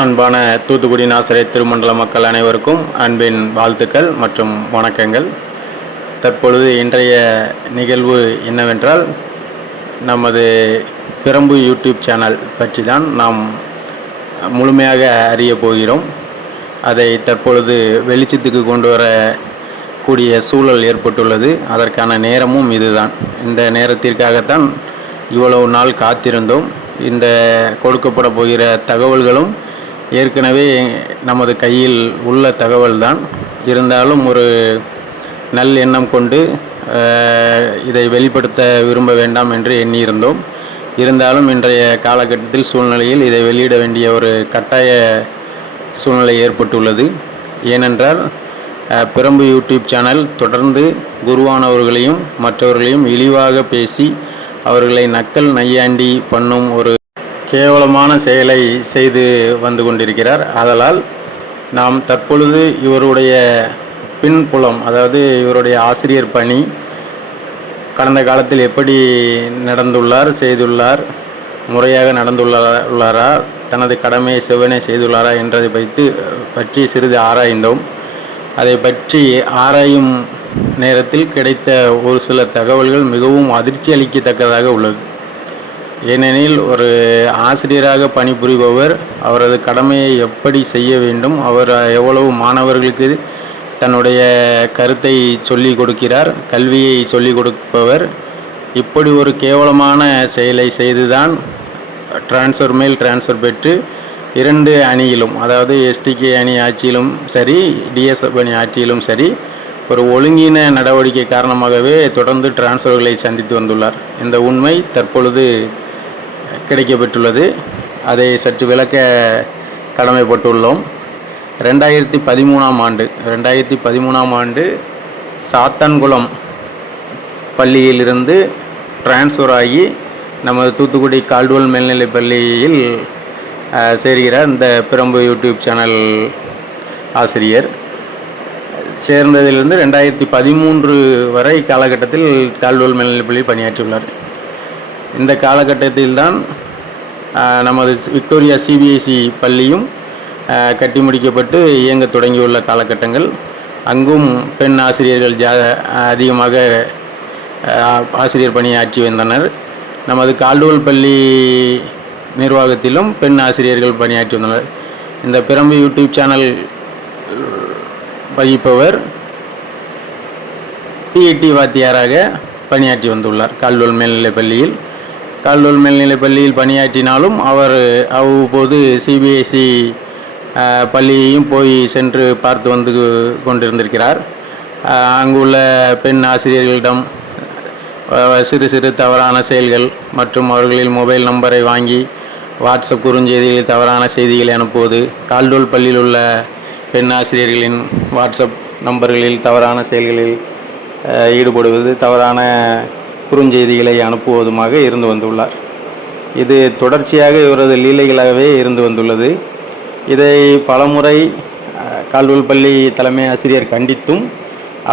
அன்பான தூத்துக்குடி நாசரை திருமண்டல மக்கள் அனைவருக்கும் அன்பின் வாழ்த்துக்கள் மற்றும் வணக்கங்கள். தற்பொழுது இன்றைய நிகழ்வு என்னவென்றால் நமது பிரம்பு யூடியூப் சேனல் பற்றி தான் நாம் முழுமையாக அறிய போகிறோம். அதை தற்பொழுது வெளிச்சத்துக்கு கொண்டு வர கூடிய சூழல் ஏற்பட்டுள்ளது. அதற்கான நேரமும் இதுதான். இந்த நேரத்திற்காகத்தான் இவ்வளவு நாள் காத்திருந்தோம். இந்த கொடுக்கப்பட போகிற தகவல்களும் ஏற்கனவே நமது கையில் உள்ள தகவல்தான். இருந்தாலும் ஒரு நல் எண்ணம் கொண்டு இதை வெளிப்படுத்த விரும்ப வேண்டாம் என்று எண்ணியிருந்தோம். இருந்தாலும் இன்றைய காலகட்டத்தில் சூழ்நிலையில் இதை வெளியிட வேண்டிய ஒரு கட்டாய சூழ்நிலை ஏற்பட்டுள்ளது. ஏனென்றால் பிரம்பு யூடியூப் சேனல் தொடர்ந்து குருவானவர்களையும் மற்றவர்களையும் இழிவாக பேசி அவர்களை நக்கல் நையாண்டி பண்ணும் ஒரு கேவலமான செயலை செய்து வந்து கொண்டிருக்கிறார். ஆதலால் நாம் தற்பொழுது இவருடைய பின்புலம் அதாவது இவருடைய ஆசிரியர் பணி கடந்த காலத்தில் எப்படி நடந்துள்ளார் செய்துள்ளார் முறையாக நடந்துள்ளாரா உள்ளாரா தனது கடமையை செவ்வனை செய்துள்ளாரா என்றதை வைத்து பற்றி சிறிது ஆராய்ந்தோம். அதை பற்றி ஆராயும் நேரத்தில் கிடைத்த ஒரு சில தகவல்கள் மிகவும் அதிர்ச்சி அளிக்கத்தக்கதாக உள்ளது. ஏனெனில் ஒரு ஆசிரியராக பணிபுரிபவர் அவரது கடமையை எப்படி செய்ய வேண்டும் அவர் எவ்வளவு மாணவர்களுக்கு தன்னுடைய கருத்தை சொல்லிக் கொடுக்கிறார் கல்வியை சொல்லிக் கொடுப்பவர். இப்படி ஒரு கேவலமான செயலை செய்துதான் டிரான்ஸ்ஃபர் மேல் டிரான்ஸ்ஃபர் பெற்று இரண்டு அணியிலும் அதாவது எஸ்டிகே அணி ஆட்சியிலும் சரி டிஎஸ்எஃப் அணி ஆட்சியிலும் சரி ஒரு ஒழுங்கின நடவடிக்கை காரணமாகவே தொடர்ந்து டிரான்ஸ்ஃபர்களை சந்தித்து வந்துள்ளார். இந்த உண்மை தற்பொழுது கிடைக்கப்பெற்றுள்ளது. அதை சற்று விளக்க கடமைப்பட்டுள்ளோம். ரெண்டாயிரத்தி பதிமூணாம் ஆண்டு ரெண்டாயிரத்தி பதிமூணாம் ஆண்டு சாத்தான்குளம் பள்ளியிலிருந்து டிரான்ஸ்ஃபர் ஆகி நமது தூத்துக்குடி கால்டுவல் மேல்நிலைப் பள்ளியில் அஹ், சேர்கிறார் இந்த பிரம்பு யூடியூப் சேனல் ஆசிரியர். சேர்ந்ததிலிருந்து ரெண்டாயிரத்தி பதிமூன்று வரை காலகட்டத்தில் கால்டுவல் மேல்நிலைப் பள்ளியில் பணியாற்றியுள்ளார். இந்த காலகட்டத்தில்தான் நமது விக்டோரியா சிபிஎஸ்இ பள்ளியும் கட்டி முடிக்கப்பட்டு இயங்க தொடங்கியுள்ள காலகட்டங்கள். அங்கும் பெண் ஆசிரியர்கள் ஜா அதிகமாக ஆசிரியர் பணியாற்றி வந்தனர். நமது கால்டுவல் பள்ளி நிர்வாகத்திலும் பெண் ஆசிரியர்கள் பணியாற்றி வந்தனர். இந்த பிரம்பு யூடியூப் சேனல் வகிப்பவர் பிஇடி வாத்தியாராக பணியாற்றி வந்துள்ளார். கால்டுவல் மேல்நிலைப் பள்ளியில். கால்வல் மேல்நிலைப் பள்ளியில் பணியாற்றினாலும் அவர் அவ்வப்போது சிபிஎஸ்சி பள்ளியையும் போய் சென்று பார்த்து வந்து கொண்டிருந்திருக்கிறார். அங்குள்ள பெண் ஆசிரியர்களிடம் சிறு சிறு தவறான செயல்கள் மற்றும் அவர்களின் மொபைல் நம்பரை வாங்கி வாட்ஸ்அப் குறுஞ்செய்தியில் தவறான செய்திகளை அனுப்புவது கால்டோல் பள்ளியில் உள்ள பெண் ஆசிரியர்களின் வாட்ஸ்அப் நம்பர்களில் தவறான செயல்களில் ஈடுபடுவது தவறான குறுஞ்செய்திகளை அனுப்புவதுமாக இருந்து வந்துள்ளார். இது தொடர்ச்சியாக இவரது லீலைகளாகவே இருந்து வந்துள்ளது. இதை பலமுறை கால்வல் பள்ளி தலைமை ஆசிரியர் கண்டித்தும்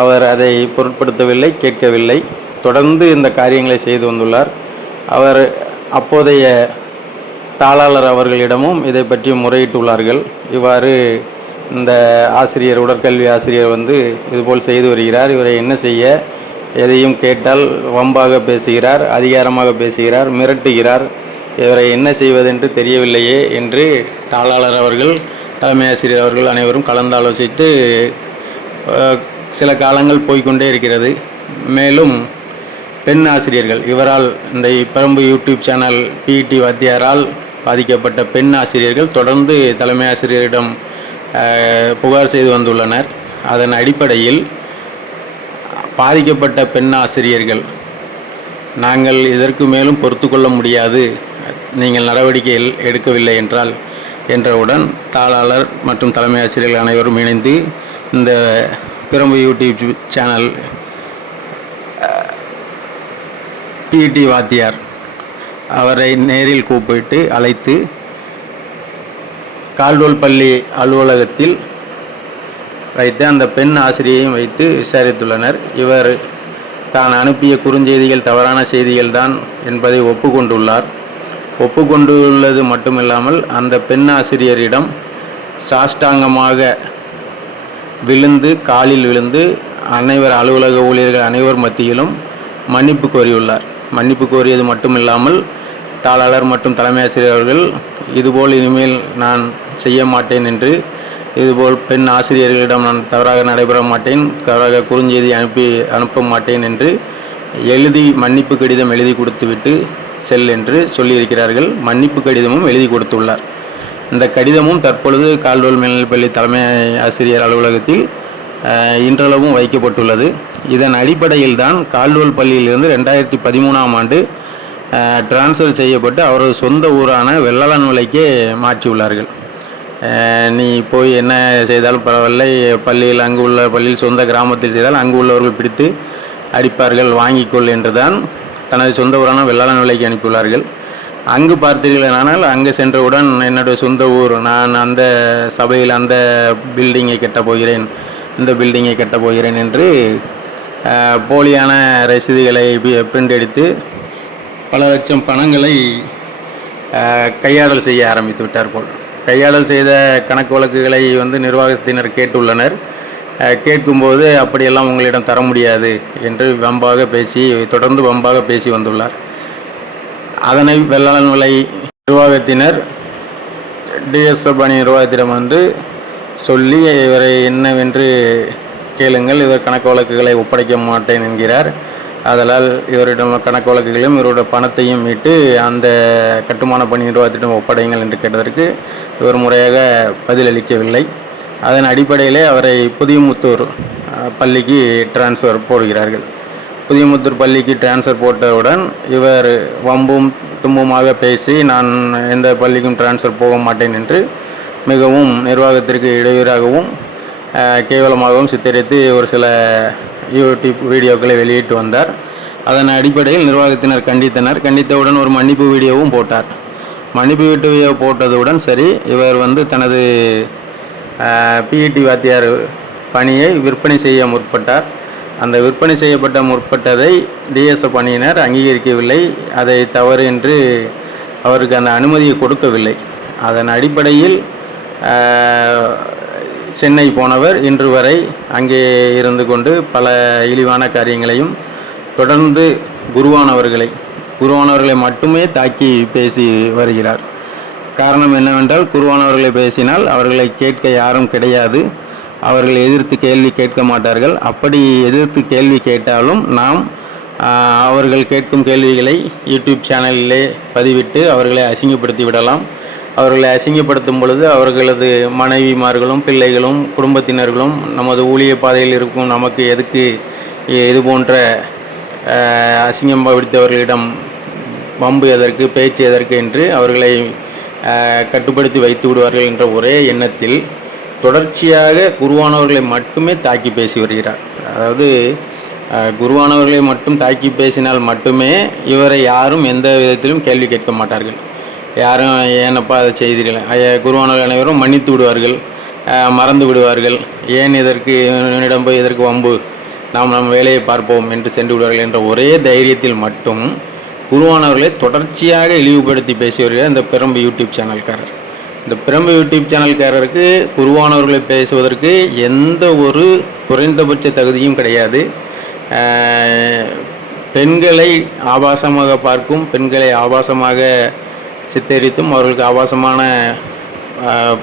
அவர் அதை பொருட்படுத்தவில்லை கேட்கவில்லை. தொடர்ந்து இந்த காரியங்களை செய்து வந்துள்ளார். அவர் அப்போதைய தாளாளர் அவர்களிடமும் இதை பற்றி முறையிட்டுள்ளார்கள். இவ்வாறு இந்த ஆசிரியர் உடற்கல்வி ஆசிரியர் வந்து இதுபோல் செய்து வருகிறார். இவரை என்ன செய்ய எதையும் கேட்டால் வம்பாக பேசுகிறார் அதிகாரமாக பேசுகிறார் மிரட்டுகிறார். இவரை என்ன செய்வதென்று தெரியவில்லையே என்று தாளாளர் அவர்கள் தலைமை ஆசிரியர் அவர்கள் அனைவரும் கலந்தாலோசித்து சில காலங்கள் போய்க்கொண்டே இருக்கிறது. மேலும் பெண் ஆசிரியர்கள் இவரால் இந்த பரம்பு யூடியூப் சேனல் பிஇடி வாத்தியாரால் பாதிக்கப்பட்ட பெண் ஆசிரியர்கள் தொடர்ந்து தலைமை ஆசிரியரிடம் புகார் செய்து வந்துள்ளனர். அதன் அடிப்படையில் பாதிக்கப்பட்ட பெண் ஆசிரியர்கள் நாங்கள் இதற்கு மேலும் பொறுத்து கொள்ள முடியாது. நீங்கள் நடவடிக்கை எல்- எடுக்கவில்லை என்றால் என்றவுடன் தாளாளர் மற்றும் தலைமை ஆசிரியர்கள் அனைவரும் இணைந்து இந்த பிரம்பு யூடியூப் சேனல் பிடி வாத்தியார் அவரை நேரில் கூப்பிட்டு அழைத்து கால்டோல் பள்ளி அலுவலகத்தில் வைத்து அந்த பெண் ஆசிரியையும் வைத்து விசாரித்துள்ளனர். இவர் தான் அனுப்பிய குறுஞ்செய்திகள் தவறான செய்திகள் தான் என்பதை ஒப்புக்கொண்டுள்ளார். ஒப்புக்கொண்டுள்ளது மட்டுமில்லாமல் அந்த பெண் ஆசிரியரிடம் சாஷ்டாங்கமாக விழுந்து காலில் விழுந்து அனைவர் அலுவலக ஊழியர்கள் அனைவர் மத்தியிலும் மன்னிப்பு கோரியுள்ளார். மன்னிப்பு கோரியது மட்டுமில்லாமல் தாளாளர் மற்றும் தலைமை ஆசிரியர் அவர்கள் இதுபோல் இனிமேல் நான் செய்ய மாட்டேன் என்று இதுபோல் பெண் ஆசிரியர்களிடம் நான் தவறாக நடைபெற மாட்டேன் தவறாக குறுஞ்செய்தி அனுப்பி அனுப்ப மாட்டேன் என்று எழுதி மன்னிப்பு கடிதம் எழுதி கொடுத்துவிட்டு செல் என்று சொல்லியிருக்கிறார்கள். மன்னிப்பு கடிதமும் எழுதி கொடுத்துள்ளார். இந்த கடிதமும் தற்பொழுது கால்வல் மேல்நிலைப்பள்ளி தலைமை ஆசிரியர் அலுவலகத்தில் இன்றளவும் வைக்கப்பட்டுள்ளது. இதன் அடிப்படையில் தான் கால்வல் பள்ளியிலிருந்து ரெண்டாயிரத்தி பதிமூணாம் ஆண்டு டிரான்ஸ்ஃபர் செய்யப்பட்டு அவரது சொந்த ஊரான வெள்ளலான் விலைக்கே மாற்றியுள்ளார்கள். நீ போய் என்ன செய்தாலும் பரவாயில்லை. பள்ளியில் அங்கு உள்ள பள்ளியில் சொந்த கிராமத்தில் செய்தால் அங்கு உள்ளவர்கள் பிடித்து அடிப்பார்கள் வாங்கிக்கொள் என்றுதான் தனது சொந்த ஊரான வெள்ளாளன் விலைக்கு அனுப்பியுள்ளார்கள். அங்கு பார்த்தீர்களானால் அங்கு சென்றவுடன் என்னுடைய சொந்த ஊர் நான் அந்த சபையில் அந்த பில்டிங்கை கட்டப் போகிறேன் இந்த பில்டிங்கை கட்டப் போகிறேன் என்று போலியான ரசீதுகளை பிரிண்ட் எடுத்து பல லட்சம் பணங்களை கையாடல் செய்ய ஆரம்பித்து விட்டார் போல். கையாடல் செய்த கணக்கு வழக்குகளை வந்து நிர்வாகத்தினர் கேட்டுள்ளனர். கேட்கும்போது அப்படியெல்லாம் உங்களிடம் தர முடியாது என்று வம்பாக பேசி தொடர்ந்து வம்பாக பேசி வந்துள்ளார். அதனை வெள்ளாளன் நிலை நிர்வாகத்தினர் டிஎஸ்எப் அணி நிர்வாகத்திடம் வந்து சொல்லி இவரை என்னவென்று கேளுங்கள் இவர் கணக்கு வழக்குகளை ஒப்படைக்க மாட்டேன் என்கிறார். அதனால் இவரிடம் கணக்கு வழக்குகளையும் இவருடைய பணத்தையும் மீட்டு அந்த கட்டுமான பணி நிர்வாகத்திடம் ஒப்படையுங்கள் என்று கேட்டதற்கு இவர் முறையாக பதிலளிக்கவில்லை. அதன் அடிப்படையிலே அவரை புதியமுத்தூர் பள்ளிக்கு டிரான்ஸ்ஃபர் போடுகிறார்கள். புதியமுத்தூர் பள்ளிக்கு டிரான்ஸ்ஃபர் போட்டவுடன் இவர் வம்பும் தும்புமாக பேசி நான் எந்த பள்ளிக்கும் டிரான்ஸ்ஃபர் போக மாட்டேன் என்று மிகவும் நிர்வாகத்திற்கு இடையூறாகவும் கேவலமாகவும் சித்தரித்து ஒரு சில யூடியூப் வீடியோக்களை வெளியிட்டு வந்தார். அதன் அடிப்படையில் நிர்வாகத்தினர் கண்டித்தனர். கண்டித்தவுடன் ஒரு மன்னிப்பு வீடியோவும் போட்டார். மன்னிப்பு வீடியோ போட்டதுடன் சரி இவர் வந்து தனது பிஇடி வாத்தியார் பணியை விற்பனை செய்ய முற்பட்டார். அந்த விற்பனை செய்யப்பட்ட முற்பட்டதை டிஎஸ்எஃப் பணியினர் அங்கீகரிக்கவில்லை. அதை தவறு என்று அவருக்கு அந்த அனுமதியை கொடுக்கவில்லை. அதன் அடிப்படையில் சென்னை போனவர் இன்று வரை அங்கே இருந்து கொண்டு பல இழிவான காரியங்களையும் தொடர்ந்து குருவானவர்களை குருவானவர்களை மட்டுமே தாக்கி பேசி வருகிறார். காரணம் என்னவென்றால் குருவானவர்களை பேசினால் அவர்களை கேட்க யாரும் கிடையாது. அவர்கள் எதிர்த்து கேள்வி கேட்க மாட்டார்கள். அப்படி எதிர்த்து கேள்வி கேட்டாலும் நாம் அவர்கள் கேட்கும் கேள்விகளை யூடியூப் சேனலிலே பதிவிட்டு அவர்களை அசிங்கப்படுத்தி விடலாம் அவர்களை அசிங்கப்படுத்தும் பொழுது அவர்களது மனைவிமார்களும் பிள்ளைகளும் குடும்பத்தினர்களும் நமது ஊழிய பாதையில் இருக்கும் நமக்கு எதுக்கு இது போன்ற அசிங்கம் பிடித்தவர்களிடம் பம்பு எதற்கு பேச்சு எதற்கு என்று அவர்களை கட்டுப்படுத்தி வைத்து விடுவார்கள் என்ற ஒரே எண்ணத்தில் தொடர்ச்சியாக குருவானவர்களை மட்டுமே தாக்கி பேசி வருகிறார். அதாவது குருவானவர்களை மட்டும் தாக்கி பேசினால் மட்டுமே இவரை யாரும் எந்த விதத்திலும் கேள்வி கேட்க மாட்டார்கள். யாரும் ஏனப்பா அதை செய்தீர்கள் ஐயா, குருவானவர்கள் அனைவரும் மன்னித்து விடுவார்கள். மறந்து விடுவார்கள். ஏன் இதற்கு இவனிடம் போய் இதற்கு வம்பு? நாம் நம் வேலையை பார்ப்போம் என்று சென்று விடுவார்கள் என்ற ஒரே தைரியத்தில் மட்டும் குருவானவர்களை தொடர்ச்சியாக இழிவுபடுத்தி பேசி வருகிறார் இந்த பிரம்பு யூடியூப் சேனல்காரர். இந்த பிரம்பு யூடியூப் சேனல்காரருக்கு குருவானவர்களை பேசுவதற்கு எந்த ஒரு குறைந்தபட்ச தகுதியும் கிடையாது. பெண்களை ஆபாசமாக பார்க்கும் பெண்களை ஆபாசமாக சித்தரித்தும் அவர்களுக்கு ஆபாசமான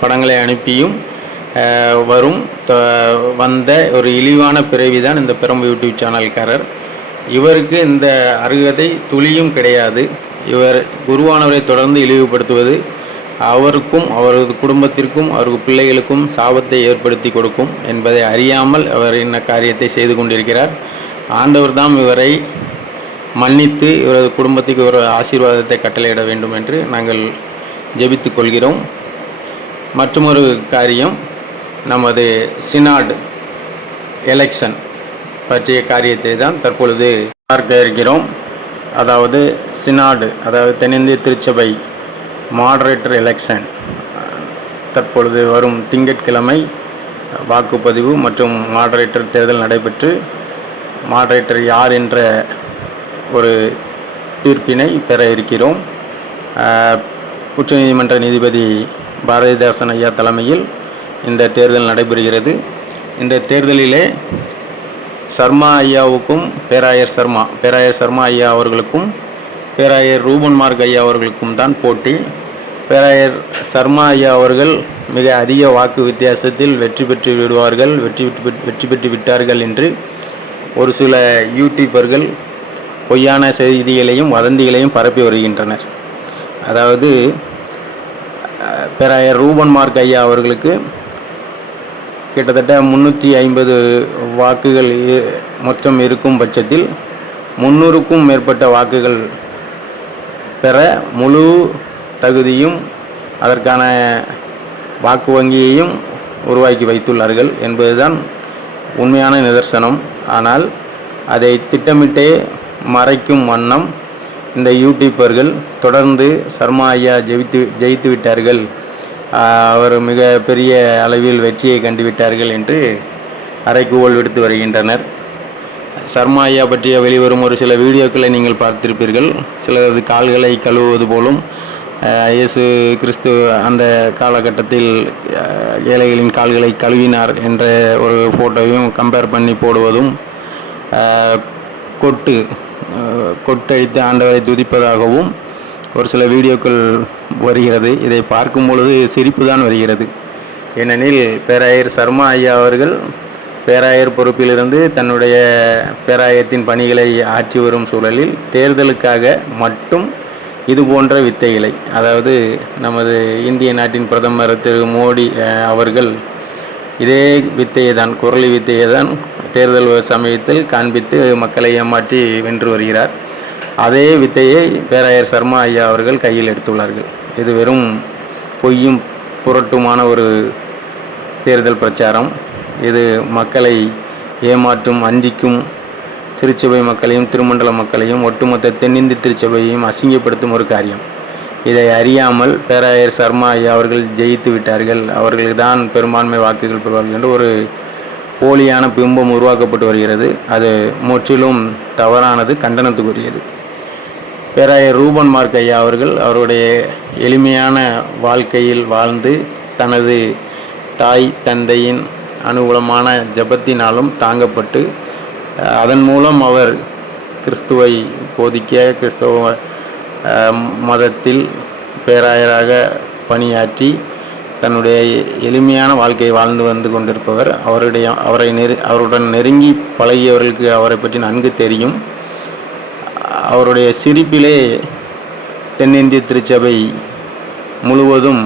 படங்களை அனுப்பியும் வரும். த- வந்த ஒரு இழிவான பிறவிதான் இந்த பெரம்பு யூடியூப் சேனல்காரர். இவருக்கு இந்த அருகதை துளியும் கிடையாது. இவர் குருவானவரை தொடர்ந்து இழிவுபடுத்துவது அவருக்கும் அவரது குடும்பத்திற்கும் அவரது பிள்ளைகளுக்கும் சாபத்தை ஏற்படுத்தி கொடுக்கும் என்பதை அறியாமல் அவர் இந்த காரியத்தை செய்து கொண்டிருக்கிறார். ஆண்டவர் தாம் இவரை மன்னித்து இவரது குடும்பத்துக்கு ஒரு ஆசீர்வாதத்தை கட்டளையிட வேண்டும் என்று நாங்கள் ஜெபித்து கொள்கிறோம். மற்றொரு காரியம் நமது சினாட் எலெக்ஷன் பற்றிய காரியத்தை தான் தற்பொழுது பார்க்க இருக்கிறோம். அதாவது சினாடு அதாவது தென்னிந்திய திருச்சபை மாடரேட்டர் எலெக்ஷன் தற்பொழுது வரும் திங்கட்கிழமை வாக்குப்பதிவு மற்றும் மாடரேட்டர் தேர்தல் நடைபெற்று மாடரேட்டர் யார் என்ற ஒரு தீர்ப்பினை பெற இருக்கிறோம். உச்சநீதிமன்ற நீதிபதி பாரதிதாசன் ஐயா தலைமையில் இந்த தேர்தல் நடைபெறுகிறது. இந்த தேர்தலிலே சர்மா ஐயாவுக்கும் பேராயர் சர்மா பேராயர் சர்மா ஐயா அவர்களுக்கும் பேராயர் ரூபன் மார்க் ஐயா அவர்களுக்கும் தான் போட்டி. பேராயர் சர்மா ஐயா அவர்கள் மிக அதிக வாக்கு வித்தியாசத்தில் வெற்றி பெற்று விடுவார்கள் வெற்றி பெற்று வெற்றி பெற்று விட்டார்கள் என்று ஒரு சில யூடியூபர்கள் பொய்யான செய்திகளையும் வதந்திகளையும் பரப்பி வருகின்றனர். அதாவது பிற ரூபன் மார்க் ஐயா அவர்களுக்கு கிட்டத்தட்ட முந்நூற்றி ஐம்பது வாக்குகள் இ- மொத்தம் இருக்கும் பட்சத்தில் முந்நூறுக்கும் மேற்பட்ட வாக்குகள் பெற முழு தகுதியும் அதற்கான வாக்கு வங்கியையும் உருவாக்கி வைத்துள்ளார்கள் என்பதுதான் உண்மையான நிதர்சனம். ஆனால் அதை திட்டமிட்டே மறைக்கும் வண்ணம். இந்த யூடியூப்பர்கள் தொடர்ந்து சர்மா ஐயா ஜெயித்து ஜெயித்து விட்டார்கள். அவர் மிக பெரிய அளவில் வெற்றியை கண்டுவிட்டார்கள் என்று அறைகூவல் விடுத்து வருகின்றனர். சர்மா ஐயா பற்றிய வெளிவரும் ஒரு சில வீடியோக்களை நீங்கள் பார்த்திருப்பீர்கள். சிலரது கால்களை கழுவுவது போலும் இயேசு கிறிஸ்து அந்த காலகட்டத்தில் ஏழைகளின் கால்களை கழுவினார் என்ற ஒரு ஃபோட்டோவையும் கம்பேர் பண்ணி போடுவதும் கொட்டு கொட்டழித்து ஆண்டவரை துதிப்பதாகவும் ஒரு சில வீடியோக்கள் வருகிறது. இதை பார்க்கும் பொழுது சிரிப்பு தான் வருகிறது. ஏனெனில் பேராயர் சர்மா ஐயா அவர்கள் பேராயர் பொறுப்பிலிருந்து தன்னுடைய பேராயத்தின் பணிகளை ஆற்றி வரும் சூழலில் தேர்தலுக்காக மட்டும் இது போன்ற வித்தைகளை அதாவது நமது இந்திய நாட்டின் பிரதமர் திரு மோடி அவர்கள் இதே வித்தையை தான் குரலி வித்தையை தான் தேர்தல் சமயத்தில் காண்பித்து மக்களை ஏமாற்றி வென்று வருகிறார். அதே வித்தையை பேராயர் சர்மா ஐயா அவர்கள் கையில் எடுத்துள்ளார்கள். இது வெறும் பொய்யும் புரட்டுமான ஒரு தேர்தல் பிரச்சாரம். இது மக்களை ஏமாற்றும் அஞ்சிக்கும் திருச்சபை மக்களையும் திருமண்டல மக்களையும் ஒட்டுமொத்த தென்னிந்திய திருச்சபையையும் அசிங்கப்படுத்தும் ஒரு காரியம். இதை அறியாமல் பேராயர் சர்மா ஐயா அவர்கள் ஜெயித்து விட்டார்கள். அவர்களுக்கு தான் பெரும்பான்மை வாக்குகள் பெறுவார்கள் என்று ஒரு போலியான பிம்பம் உருவாக்கப்பட்டு வருகிறது. அது முற்றிலும் தவறானது கண்டனத்துக்குரியது. பேராயர் ரூபன் மார்க் ஐயா அவர்கள் அவருடைய எளிமையான வாழ்க்கையில் வாழ்ந்து தனது தாய் தந்தையின் அனுகூலமான ஜெபத்தினாலும் தாங்கப்பட்டு அதன் மூலம் அவர் கிறிஸ்துவை போதிக்க கிறிஸ்தவ மதத்தில் பேராயராக பணியாற்றி தன்னுடைய எளிமையான வாழ்க்கையை வாழ்ந்து வந்து கொண்டிருப்பவர். அவருடைய அவரை நெரு அவருடன் நெருங்கி பழகியவர்களுக்கு அவரை பற்றி நன்கு தெரியும். அவருடைய சிரிப்பிலே தென்னிந்திய திருச்சபை முழுவதும்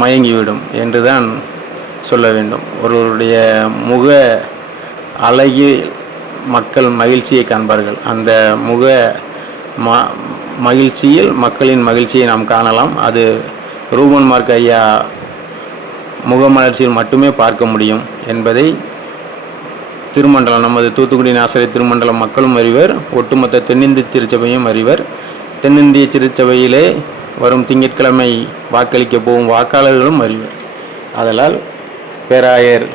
மயங்கிவிடும் மயங்கிவிடும் என்றுதான் சொல்ல வேண்டும். ஒருவருடைய முக அழகில் மக்கள் மகிழ்ச்சியை காண்பார்கள். அந்த முக ம மகிழ்ச்சியில் மக்களின் மகிழ்ச்சியை நாம் காணலாம். அது ரூபன் மார்க் ஐயா முகமலர்ச்சியில் மட்டுமே பார்க்க முடியும் என்பதை திருமண்டலம் நமது தூத்துக்குடி நாசரை திருமண்டலம் மக்களும் அறிவர் ஒட்டுமொத்த தென்னிந்திய திருச்சபையும் அறிவர். தென்னிந்திய திருச்சபையிலே வரும் திங்கட்கிழமை வாக்களிக்க போகும் வாக்காளர்களும் அறிவர். அதனால் பேராயர்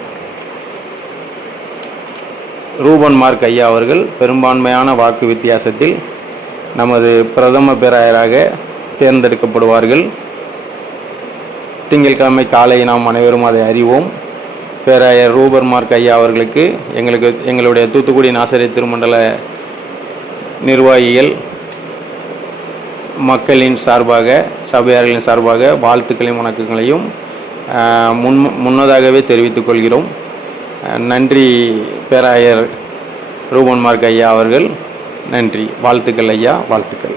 ரூபன் மார்க் ஐயா அவர்கள் பெரும்பான்மையான வாக்கு வித்தியாசத்தில் நமது பிரதம பேராயராக தேர்ந்தெடுக்கப்படுவார்கள். திங்கட்கிழமை காலை நாம் அனைவரும் அதை அறிவோம். பேராயர் ரூபர் மார்க் ஐயா அவர்களுக்கு எங்களுக்கு எங்களுடைய தூத்துக்குடி நாசரை திருமண்டல நிர்வாகிகள் மக்களின் சார்பாக சபையார்களின் சார்பாக வாழ்த்துக்களையும் வணக்கங்களையும் முன் முன்னதாகவே தெரிவித்துக் கொள்கிறோம். நன்றி பேராயர் ரூபன் மார்க் ஐயா அவர்கள். நன்றி. வாழ்த்துக்கள் ஐயா. வாழ்த்துக்கள்.